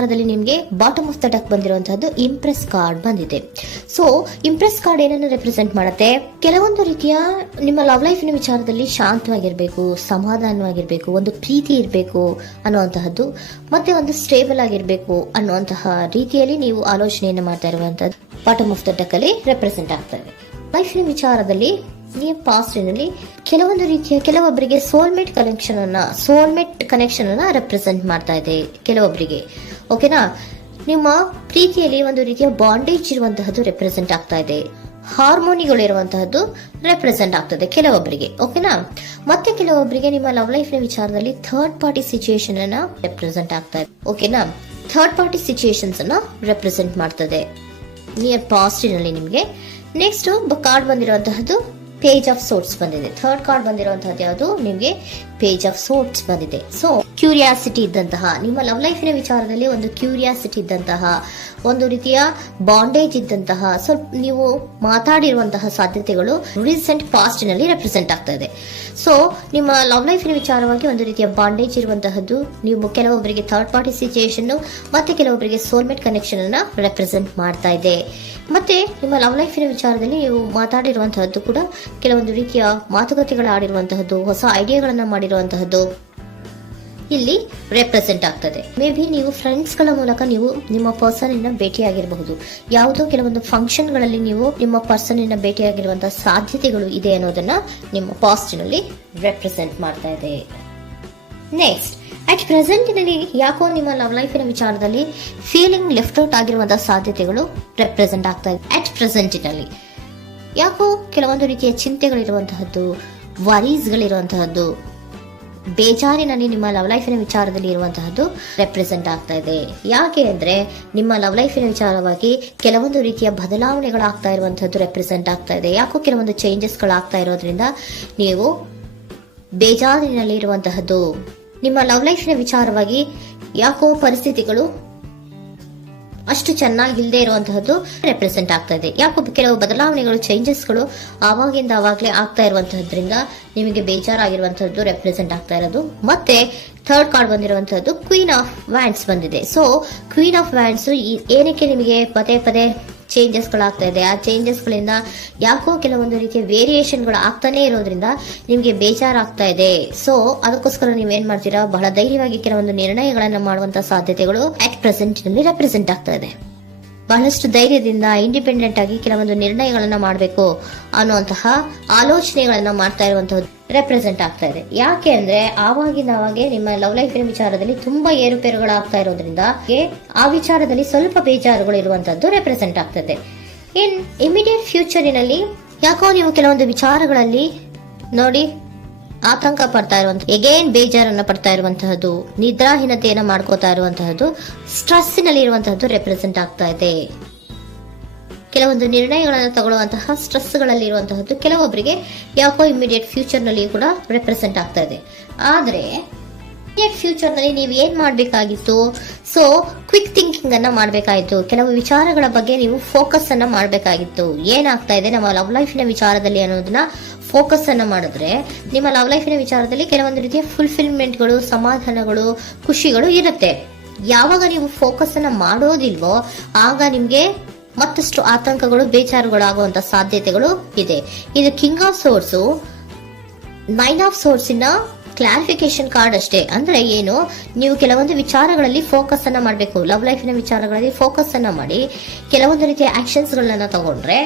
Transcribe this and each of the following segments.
ವಿಚಾರದಲ್ಲಿ ನಿಮಗೆ bottom of the deck ಬಂದಿರುವಂತಹದ್ದು ಇಂಪ್ರೆಸ್ ಕಾರ್ಡ್ ಬಂದಿದೆ. ಸೊ ಇಂಪ್ರೆಸ್ ಕಾರ್ಡ್ ಏನನ್ನು ರೆಪ್ರೆಸೆಂಟ್ ಮಾಡುತ್ತೆ? ಕೆಲವೊಂದು ರೀತಿಯ ನಿಮ್ಮ ಲವ್ ಲೈಫಿನ ವಿಚಾರದಲ್ಲಿ ಶಾಂತವಾಗಿರ್ಬೇಕು, ಸಮಾಧಾನವಾಗಿರ್ಬೇಕು, ಒಂದು ಪ್ರೀತಿ ಇರಬೇಕು ಅನ್ನುವಂತಹದ್ದು, ಮತ್ತೆ ಒಂದು ಸ್ಟೇಬಲ್ ಆಗಿರ್ಬೇಕು ಅನ್ನುವಂತಹ ರೀತಿಯಲ್ಲಿ ನೀವು ಆಲೋಚನೆಯನ್ನು ಮಾಡ್ತಾ ಇರುವಂತಹದ್ದು ಬಾಟಮ್ ಆಫ್ ದ ಡೆಕ್ ಅಲ್ಲಿ ರೆಪ್ರೆಸೆಂಟ್ ಆಗ್ತದೆ. ಲೈಫಿನ ವಿಚಾರದಲ್ಲಿ ನೀವು ಪಾಸ್ಟಿನಲ್ಲಿ ಕೆಲವೊಂದು ರೀತಿಯ ಕೆಲವೊಬ್ಬರಿಗೆ ಸೋಲ್ಮೇಟ್ ಕನೆಕ್ಷನ್ ಅನ್ನ ರೆಪ್ರೆಸೆಂಟ್ ಮಾಡ್ತಾ ಇದೆ ಕೆಲವೊಬ್ಬರಿಗೆ. ಓಕೆನಾ? ನಿಮ್ಮ ಪ್ರೀತಿಯಲ್ಲಿ ಒಂದು ರೀತಿಯ ಬಾಂಡೇಜ್ ಇರುವಂತಹದ್ದು ರೆಪ್ರೆಸೆಂಟ್ ಆಗ್ತಾ ಇದೆ. ಹಾರ್ಮೋನಿಗಳು ಇರುವಂತಹದ್ದು ರೆಪ್ರೆಸೆಂಟ್ ಆಗ್ತದೆ ಕೆಲವೊಬ್ಬರಿಗೆ. ಓಕೆನಾ? ಮತ್ತೆ ಕೆಲವೊಬ್ಬರಿಗೆ ನಿಮ್ಮ ಲವ್ ಲೈಫ್ ನ ವಿಚಾರದಲ್ಲಿ ಥರ್ಡ್ ಪಾರ್ಟಿ ಸಿಚುಯೇಷನ್ ಅನ್ನ ರೆಪ್ರೆಸೆಂಟ್ ಆಗ್ತಾ ಇದೆ. ಓಕೆನಾ? ಥರ್ಡ್ ಪಾರ್ಟಿ ಸಿಚುಯೇಷನ್ಸ್ ಅನ್ನ ರೆಪ್ರೆಸೆಂಟ್ ಮಾಡ್ತದೆ ನಿಯರ್ ಪಾಸ್ಟಿನಲ್ಲಿ ನಿಮಗೆ. ನೆಕ್ಸ್ಟ್ ಕಾರ್ಡ್ ಬಂದಿರುವಂತಹದ್ದು ಪೇಜ್ ಆಫ್ ಸೋರ್ಟ್ಸ್ ಬಂದಿದೆ. ಥರ್ಡ್ ಕಾರ್ಡ್ ಬಂದಿರುವಂತಹದ್ದು ಯಾವುದು? ನಿಮಗೆ ಪೇಜ್ ಆಫ್ ಸೋರ್ಟ್ಸ್ ಬಂದಿದೆ. ಸೊ ಕ್ಯೂರಿಯಾಸಿಟಿ ಇದ್ದಂತಹ, ನಿಮ್ಮ ಲವ್ ಲೈಫಿನ ವಿಚಾರದಲ್ಲಿ ಒಂದು ಕ್ಯೂರಿಯಾಸಿಟಿ ಇದ್ದಂತಹ, ಒಂದು ರೀತಿಯ ಬಾಂಡೇಜ್ ಇದ್ದಂತಹ, ಸ್ವಲ್ಪ ನೀವು ಮಾತಾಡಿರುವಂತಹ ಸಾಧ್ಯತೆಗಳು ರೀಸೆಂಟ್ ಪಾಸ್ಟ್ ನಲ್ಲಿ ರೆಪ್ರೆಸೆಂಟ್ ಆಗ್ತಾ ಇದೆ. ಸೊ ನಿಮ್ಮ ಲವ್ ಲೈಫಿನ ವಿಚಾರವಾಗಿ ಒಂದು ರೀತಿಯ ಬಾಂಡೇಜ್ ಇರುವಂತಹದ್ದು, ನೀವು ಕೆಲವೊಬ್ಬರಿಗೆ ಥರ್ಡ್ ಪಾರ್ಟಿ ಸಿಚುಯೇಷನ್ ಮತ್ತೆ ಕೆಲವೊಬ್ಬರಿಗೆ ಸೋಲ್ಮೇಟ್ ಕನೆಕ್ಷನ್ ಅನ್ನ ರೆಪ್ರೆಸೆಂಟ್ ಮಾಡ್ತಾ ಇದೆ. ಮತ್ತೆ ನಿಮ್ಮ ಲವ್ ಲೈಫಿನ ವಿಚಾರದಲ್ಲಿ ನೀವು ಮಾತಾಡಿರುವಂತಹದ್ದು ಕೂಡ ಕೆಲವೊಂದು ರೀತಿಯ ಮಾತುಕತೆಗಳು ಆಡಿರುವಂತಹದ್ದು, ಹೊಸ ಐಡಿಯಾಗಳನ್ನ ಮಾಡಿರುವಂತಹದ್ದು ಇಲ್ಲಿ ರೆಪ್ರೆಸೆಂಟ್ ಆಗ್ತದೆ. ಮೇ ಬಿ ನೀವು ಫ್ರೆಂಡ್ಸ್ ಗಳ ಮೂಲಕ ನೀವು ನಿಮ್ಮ ಪರ್ಸನ್ ಅನ್ನ ಭೇಟಿಯಾಗಿರಬಹುದು. ಯಾವುದೋ ಕೆಲವೊಂದು ಫಂಕ್ಷನ್ ಗಳಲ್ಲಿ ನೀವು ನಿಮ್ಮ ಪರ್ಸನ್ ಅನ್ನ ಭೇಟಿಯಾಗಿರುವಂತಹ ಸಾಧ್ಯತೆಗಳು ಇದೆ ಅನ್ನೋದನ್ನ ನಿಮ್ಮ ಪಾಸ್ಟ್ ನಲ್ಲಿ ರೆಪ್ರೆಸೆಂಟ್ ಮಾಡ್ತಾ ಇದೆ. ನೆಕ್ಸ್ಟ್, ಅಟ್ ಪ್ರೆಸೆಂಟ್ನಲ್ಲಿ ಯಾಕೋ ನಿಮ್ಮ ಲವ್ ಲೈಫಿನ ವಿಚಾರದಲ್ಲಿ ಫೀಲಿಂಗ್ ಲೆಫ್ಟ್ ಔಟ್ ಆಗಿರುವಂತಹ ಸಾಧ್ಯತೆಗಳು ರೆಪ್ರೆಸೆಂಟ್ ಆಗ್ತಾ ಇದೆ. ಅಟ್ ಪ್ರೆಸೆಂಟ್ನಲ್ಲಿ ಯಾಕೋ ಕೆಲವೊಂದು ರೀತಿಯ ಚಿಂತೆಗಳಿರುವಂತಹದ್ದು, ವರೀಸ್ಗಳಿರುವಂತಹದ್ದು, ಬೇಜಾರಿನಲ್ಲಿ ನಿಮ್ಮ ಲವ್ ಲೈಫಿನ ವಿಚಾರದಲ್ಲಿ ಇರುವಂತಹದ್ದು ರೆಪ್ರೆಸೆಂಟ್ ಆಗ್ತಾ ಇದೆ. ಯಾಕೆ ಅಂದ್ರೆ ನಿಮ್ಮ ಲವ್ ಲೈಫಿನ ವಿಚಾರವಾಗಿ ಕೆಲವೊಂದು ರೀತಿಯ ಬದಲಾವಣೆಗಳಾಗ್ತಾ ಇರುವಂತಹದ್ದು ರೆಪ್ರೆಸೆಂಟ್ ಆಗ್ತಾ ಇದೆ. ಯಾಕೋ ಕೆಲವೊಂದು ಚೇಂಜಸ್ಗಳಾಗ್ತಾ ಇರೋದ್ರಿಂದ ನೀವು ಬೇಜಾರಿನಲ್ಲಿ ಇರುವಂತಹದ್ದು. ನಿಮ್ಮ ಲವ್ ಲೈಫಿನ ವಿಚಾರವಾಗಿ ಯಾಕೋ ಪರಿಸ್ಥಿತಿಗಳು ಅಷ್ಟು ಚೆನ್ನಾಗಿಲ್ಲದೆ ಇರುವಂತಹದ್ದು ರೆಪ್ರೆಸೆಂಟ್ ಆಗ್ತಾ ಇದೆ. ಯಾಕೋ ಕೆಲವು ಬದಲಾವಣೆಗಳು, ಚೇಂಜಸ್ಗಳು ಆವಾಗಿಂದ ಆವಾಗಲೇ ಆಗ್ತಾ ಇರುವಂತಹದ್ರಿಂದ ನಿಮಗೆ ಬೇಜಾರಾಗಿರುವಂತಹದ್ದು ರೆಪ್ರೆಸೆಂಟ್ ಆಗ್ತಾ ಇರೋದು. ಮತ್ತೆ ಥರ್ಡ್ ಕಾರ್ಡ್ ಬಂದಿರುವಂತಹದ್ದು ಕ್ವೀನ್ ಆಫ್ ವ್ಯಾಂಡ್ಸ್ ಬಂದಿದೆ. ಸೊ ಕ್ವೀನ್ ಆಫ್ ವ್ಯಾಂಡ್ಸ್ ಏನಕ್ಕೆ ನಿಮಗೆ ಪದೇ ಪದೇ ಚೇಂಜಸ್ಗಳಾಗ್ತಾ ಇದೆ? ಆ ಚೇಂಜಸ್ಗಳಿಂದ ಯಾಕೋ ಕೆಲವೊಂದು ರೀತಿಯ ವೇರಿಯೇಷನ್ಗಳು ಆಗ್ತಾನೆ ಇರೋದ್ರಿಂದ ನಿಮಗೆ ಬೇಜಾರಾಗ್ತಾ ಇದೆ. ಸೊ ಅದಕ್ಕೋಸ್ಕರ ನೀವೇನ್ ಮಾಡ್ತೀರಾ? ಬಹಳ ಧೈರ್ಯವಾಗಿ ಕೆಲವೊಂದು ನಿರ್ಣಯಗಳನ್ನ ಮಾಡುವಂತಹ ಸಾಧ್ಯತೆಗಳು ಅಟ್ ಪ್ರೆಸೆಂಟ್ ನಲ್ಲಿ ರೆಪ್ರೆಸೆಂಟ್ ಆಗ್ತಾ ಇದೆ. ಬಹಳಷ್ಟು ಧೈರ್ಯದಿಂದ ಇಂಡಿಪೆಂಡೆಂಟ್ ಆಗಿ ಕೆಲವೊಂದು ನಿರ್ಣಯಗಳನ್ನ ಮಾಡಬೇಕು ಅನ್ನುವಂತಹ ಆಲೋಚನೆಗಳನ್ನ ಮಾಡ್ತಾ ಇರುವಂತಹದ್ದು ರೆಪ್ರೆಸೆಂಟ್ ಆಗ್ತಾ ಇದೆ. ಯಾಕೆ ಅಂದ್ರೆ ಆವಾಗಿನ ಅವಾಗೆ ನಿಮ್ಮ ಲವ್ ಲೈಫಿನ ವಿಚಾರದಲ್ಲಿ ತುಂಬಾ ಏರುಪೇರುಗಳಾಗ್ತಾ ಇರೋದ್ರಿಂದ ಆ ವಿಚಾರದಲ್ಲಿ ಸ್ವಲ್ಪ ಬೇಜಾರುಗಳು ಇರುವಂತದ್ದು ರೆಪ್ರೆಸೆಂಟ್ ಆಗ್ತದೆ. ಇನ್ ಇಮಿಡಿಯೇಟ್ ಫ್ಯೂಚರಿನಲ್ಲಿ ಯಾಕೋ ನೀವು ಕೆಲವೊಂದು ವಿಚಾರಗಳಲ್ಲಿ ನೋಡಿ ಆತಂಕ ಪಡ್ತಾ ಇರುವಂತಹ, ಎಗೇನ್ ಬೇಜಾರನ್ನ ಪಡ್ತಾ ಇರುವಂತಹದ್ದು, ನಿದ್ರಾಹೀನತೆಯನ್ನ ಮಾಡ್ಕೋತಾ ಇರುವಂತಹದ್ದು, ಸ್ಟ್ರೆಸ್ ನಲ್ಲಿ ಇರುವಂತಹದ್ದು ರೆಪ್ರೆಸೆಂಟ್ ಆಗ್ತಾ ಇದೆ. ಕೆಲವೊಂದು ನಿರ್ಣಯಗಳನ್ನು ತಗೊಳ್ಳುವಂತಹ ಸ್ಟ್ರೆಸ್ ಗಳಲ್ಲಿ ಇರುವಂತಹದ್ದು ಕೆಲವೊಬ್ಬರಿಗೆ ಯಾಕೋ ಇಮಿಡಿಯೇಟ್ ಫ್ಯೂಚರ್ ನಲ್ಲಿ ಕೂಡ ರೆಪ್ರೆಸೆಂಟ್ ಆಗ್ತಾ ಇದೆ. ಆದ್ರೆ ಇಮಿಡಿಯೇಟ್ ಫ್ಯೂಚರ್ ನಲ್ಲಿ ನೀವು ಏನ್ ಮಾಡ್ಬೇಕಾಗಿತ್ತು? ಸೊ ಕ್ವಿಕ್ ಥಿಂಕಿಂಗ್ ಅನ್ನ ಮಾಡ್ಬೇಕಾಗಿತ್ತು. ಕೆಲವು ವಿಚಾರಗಳ ಬಗ್ಗೆ ನೀವು ಫೋಕಸ್ ಅನ್ನ ಮಾಡ್ಬೇಕಾಗಿತ್ತು. ಏನಾಗ್ತಾ ಇದೆ ನಮ್ಮ ಲವ್ ಲೈಫಿನ ವಿಚಾರದಲ್ಲಿ ಅನ್ನೋದನ್ನ ಫೋಕಸ್ ಅನ್ನ ಮಾಡಿದ್ರೆ ನಿಮ್ಮ ಲವ್ ಲೈಫಿನ ವಿಚಾರದಲ್ಲಿ ಕೆಲವೊಂದು ರೀತಿಯ ಫುಲ್ಫಿಲ್ಮೆಂಟ್ಗಳು, ಸಮಾಧಾನಗಳು, ಖುಷಿಗಳು ಇರುತ್ತೆ. ಯಾವಾಗ ನೀವು ಫೋಕಸ್ ಅನ್ನ ಮಾಡೋದಿಲ್ವೋ ಆಗ ನಿಮ್ಗೆ ಮತ್ತಷ್ಟು ಆತಂಕಗಳು, ಬೇಜಾರುಗಳು ಆಗುವಂತ ಸಾಧ್ಯತೆಗಳು ಇದೆ. ಇದು king of swords, nine of swords ಇನ್ನ ಕ್ಲಾರಿಫಿಕೇಶನ್ ಕಾರ್ಡ್ ಅಷ್ಟೇ. ಅಂದ್ರೆ ಏನು? ನೀವು ಕೆಲವೊಂದು ವಿಚಾರಗಳಲ್ಲಿ ಫೋಕಸ್ ಅನ್ನ ಮಾಡಬೇಕು. ಲವ್ ಲೈಫಿನ ವಿಚಾರಗಳಲ್ಲಿ ಫೋಕಸ್ ಅನ್ನ ಮಾಡಿ ಕೆಲವೊಂದು ರೀತಿಯ ಆಕ್ಷನ್ಸ್ ಗಳನ್ನ ತಗೊಂಡ್ರೆ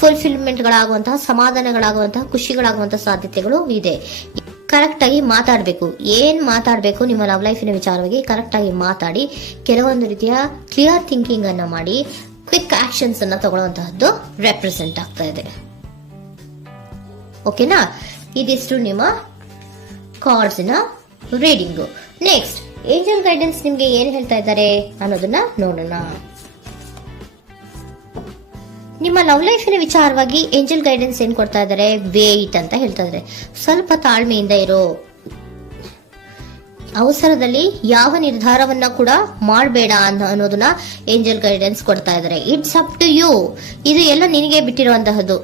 ಫುಲ್ಫಿಲ್ಮೆಂಟ್ ಗಳಾಗುವಂತಹ, ಸಮಾಧಾನಗಳಾಗುವಂತಹ, ಖುಷಿಗಳಾಗುವಂತಹ ಸಾಧ್ಯತೆಗಳು ಇದೆ. ಕರೆಕ್ಟ್ ಆಗಿ ಮಾತಾಡಬೇಕು. ಏನ್ ಮಾತಾಡಬೇಕು ನಿಮ್ಮ ಲವ್ ಲೈಫಿನ ವಿಚಾರವಾಗಿ ಕರೆಕ್ಟ್ ಆಗಿ ಮಾತಾಡಿ ಕೆಲವೊಂದು ರೀತಿಯ ಕ್ಲಿಯರ್ ಥಿಂಕಿಂಗ್ ಅನ್ನ ಮಾಡಿ ಕ್ವಿಕ್ ಆಕ್ಷನ್ಸ್ ಅನ್ನ ತಗೊಳ್ಳುವಂತಹದ್ದು ರೆಪ್ರೆಸೆಂಟ್ ಆಗ್ತಾ ಇದೆ. ಓಕೆನಾ? ಇದಿಷ್ಟು ನಿಮ್ಮ ಕಾರ್ಡ್ಸ್ ನ ರೀಡಿಂಗ್. ನೆಕ್ಸ್ಟ್, ಏಂಜಲ್ ಗೈಡೆನ್ಸ್ ನಿಮ್ಗೆ ಏನ್ ಹೇಳ್ತಾ ಇದ್ದಾರೆ ಅನ್ನೋದನ್ನ ನೋಡೋಣ. ನಿಮ್ಮ ಲವ್ ಲೈಫಿನ ವಿಚಾರವಾಗಿ ಏಂಜಲ್ ಗೈಡೆನ್ಸ್ ಏನ್ ಕೊಡ್ತಾ ಇದ್ದಾರೆ? ವೇಟ್ ಅಂತ ಹೇಳ್ತಾ ಇದ್ದಾರೆ. ಸ್ವಲ್ಪ ತಾಳ್ಮೆಯಿಂದ ಇರೋ. ಅವಸರದಲ್ಲಿ ಯಾವ ನಿರ್ಧಾರವನ್ನ ಕೂಡ ಮಾಡಬೇಡ ಅನ್ನೋದನ್ನ ಏಂಜಲ್ ಗೈಡೆನ್ಸ್ ಕೊಡ್ತಾ ಇದ್ದಾರೆ. It's up to you. ಇದು ಎಲ್ಲ ನಿನಗೆ ಬಿಟ್ಟಿರುವಂತಹದ್ದು.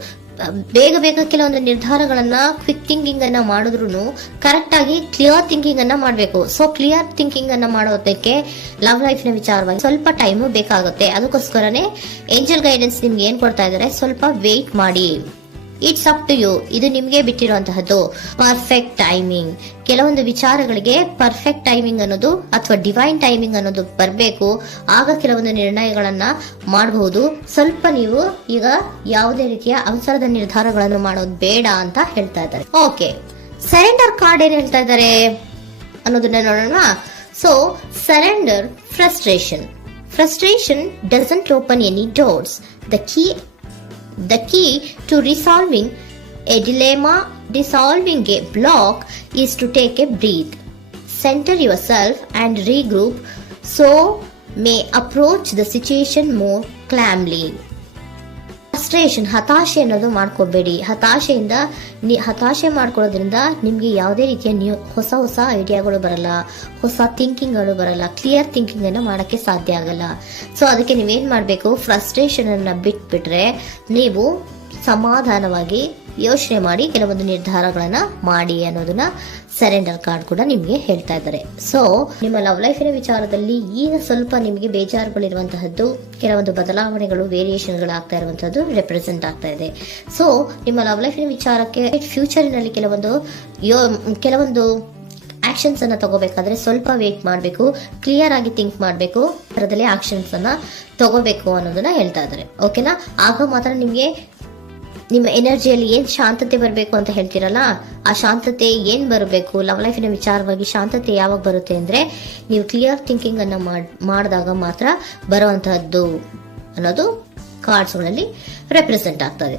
ಬೇಗ ಬೇಗ ಕೆಲವೊಂದು ನಿರ್ಧಾರಗಳನ್ನ ಕ್ವಿಕ್ ಥಿಂಕಿಂಗ್ ಅನ್ನ ಮಾಡಿದ್ರು ಕರೆಕ್ಟ್ ಆಗಿ ಕ್ಲಿಯರ್ ಥಿಂಕಿಂಗ್ ಅನ್ನ ಮಾಡಬೇಕು. ಸೊ ಕ್ಲಿಯರ್ ಥಿಂಕಿಂಗ್ ಅನ್ನ ಮಾಡೋದಕ್ಕೆ ಲವ್ ಲೈಫ್ ನ ವಿಚಾರವಾಗಿ ಸ್ವಲ್ಪ ಟೈಮು ಬೇಕಾಗುತ್ತೆ. ಅದಕ್ಕೋಸ್ಕರನೇ ಏಂಜಲ್ ಗೈಡೆನ್ಸ್ ನಿಮ್ಗೆ ಏನ್ ಕೊಡ್ತಾ ಇದಾರೆ, ಸ್ವಲ್ಪ ವೇಟ್ ಮಾಡಿ. ಇಟ್ಸ್ ಅಪ್ ಟು ಯು, ಇದು ನಿಮ್ಗೆ ಬಿಟ್ಟಿರುವಂತಹದ್ದು. ಪರ್ಫೆಕ್ಟ್ ಟೈಮಿಂಗ್, ಕೆಲವೊಂದು ವಿಚಾರಗಳಿಗೆ ಪರ್ಫೆಕ್ಟ್ ಟೈಮಿಂಗ್ ಅನ್ನೋದು ಅಥವಾ ಡಿವೈನ್ ಟೈಮಿಂಗ್ ಅನ್ನೋದು ಬರಬೇಕು. ಆಗ ಕೆಲವೊಂದು ನಿರ್ಣಯಗಳನ್ನ ಮಾಡಬಹುದು. ಸ್ವಲ್ಪ ನೀವು ಈಗ ಯಾವುದೇ ರೀತಿಯ ಅವಸರದ ನಿರ್ಧಾರಗಳನ್ನು ಮಾಡೋದು ಬೇಡ ಅಂತ ಹೇಳ್ತಾ ಇದ್ದಾರೆ. ಓಕೆ, ಸರೆಂಡರ್ ಕಾರ್ಡ್ ಏನ್ ಹೇಳ್ತಾ ಇದ್ದಾರೆ ಅನ್ನೋದನ್ನ ನೋಡೋಣ. So surrender, frustration doesn't open any doors. The key to resolving a dilemma, dissolving a block, is to take a breath, center yourself and regroup, so may approach the situation more calmly. Frustration, ಹತಾಶೆ ಅನ್ನೋದು ಮಾಡ್ಕೋಬೇಡಿ. ಹತಾಶೆ ಮಾಡ್ಕೊಳ್ಳೋದ್ರಿಂದ ನಿಮ್ಗೆ ಯಾವುದೇ ರೀತಿಯ ಹೊಸ ಐಡಿಯಾಗಳು ಬರಲ್ಲ, ಹೊಸ ಥಿಂಕಿಂಗ್ಗಳು ಬರಲ್ಲ, ಕ್ಲಿಯರ್ ಥಿಂಕಿಂಗ್ ಅನ್ನ ಮಾಡಕ್ಕೆ ಸಾಧ್ಯ ಆಗಲ್ಲ. ಸೊ ಅದಕ್ಕೆ ನೀವೇನ್ ಮಾಡ್ಬೇಕು, ಫ್ರಸ್ಟ್ರೇಷನ್ ಅನ್ನ ಬಿಟ್ಬಿಟ್ರೆ ನೀವು ಸಮಾಧಾನವಾಗಿ ಯೋಚನೆ ಮಾಡಿ ಕೆಲವೊಂದು ನಿರ್ಧಾರಗಳನ್ನ ಮಾಡಿ ಅನ್ನೋದನ್ನ ಸರೆಂಡರ್ ಕಾರ್ಡ್ ಕೂಡ ನಿಮ್ಗೆ ಹೇಳ್ತಾ ಇದ್ದಾರೆ. ಸೊ ನಿಮ್ಮ ಲವ್ ಲೈಫಿನ ವಿಚಾರದಲ್ಲಿ ಈಗ ಸ್ವಲ್ಪ ನಿಮಗೆ ಬೇಜಾರುಗಳಿರುವಂತಹದ್ದು, ಕೆಲವೊಂದು ಬದಲಾವಣೆಗಳು, ವೇರಿಯೇಷನ್ಗಳು ಆಗ್ತಾ ಇರುವಂತಹದ್ದು ರೆಪ್ರೆಸೆಂಟ್ ಆಗ್ತಾ ಇದೆ. ಸೊ ನಿಮ್ಮ ಲವ್ ಲೈಫಿನ ವಿಚಾರಕ್ಕೆ ಫ್ಯೂಚರಿನಲ್ಲಿ ಕೆಲವೊಂದು ಆಕ್ಷನ್ಸ್ ಅನ್ನ ತಗೋಬೇಕಾದ್ರೆ ಸ್ವಲ್ಪ ವೇಟ್ ಮಾಡಬೇಕು, ಕ್ಲಿಯರ್ ಆಗಿ ಥಿಂಕ್ ಮಾಡಬೇಕು, ಅದರಲ್ಲಿ ಆಕ್ಷನ್ಸ್ ಅನ್ನ ತಗೋಬೇಕು ಅನ್ನೋದನ್ನ ಹೇಳ್ತಾ ಇದ್ದಾರೆ. ಓಕೆನಾ? ಆಗ ಮಾತ್ರ ನಿಮ್ಗೆ ನಿಮ್ಮ ಎನರ್ಜಿಯಲ್ಲಿ ಏನ್ ಶಾಂತತೆ ಬರಬೇಕು ಅಂತ ಹೇಳ್ತೀರಲ್ಲ, ಆ ಶಾಂತತೆ ಏನ್ ಬರಬೇಕು, ಲವ್ ಲೈಫಿನ ವಿಚಾರವಾಗಿ ಶಾಂತತೆ ಯಾವಾಗ ಬರುತ್ತೆ ಅಂದ್ರೆ ನೀವು ಕ್ಲಿಯರ್ ಥಿಂಕಿಂಗ್ ಅನ್ನ ಮಾಡಿದಾಗ ಮಾತ್ರ ಬರುವಂತಹದ್ದು ಅನ್ನೋದು ಕಾರ್ಡ್ಸ್ ಗಳಲ್ಲಿ ರೆಪ್ರೆಸೆಂಟ್ ಆಗ್ತದೆ.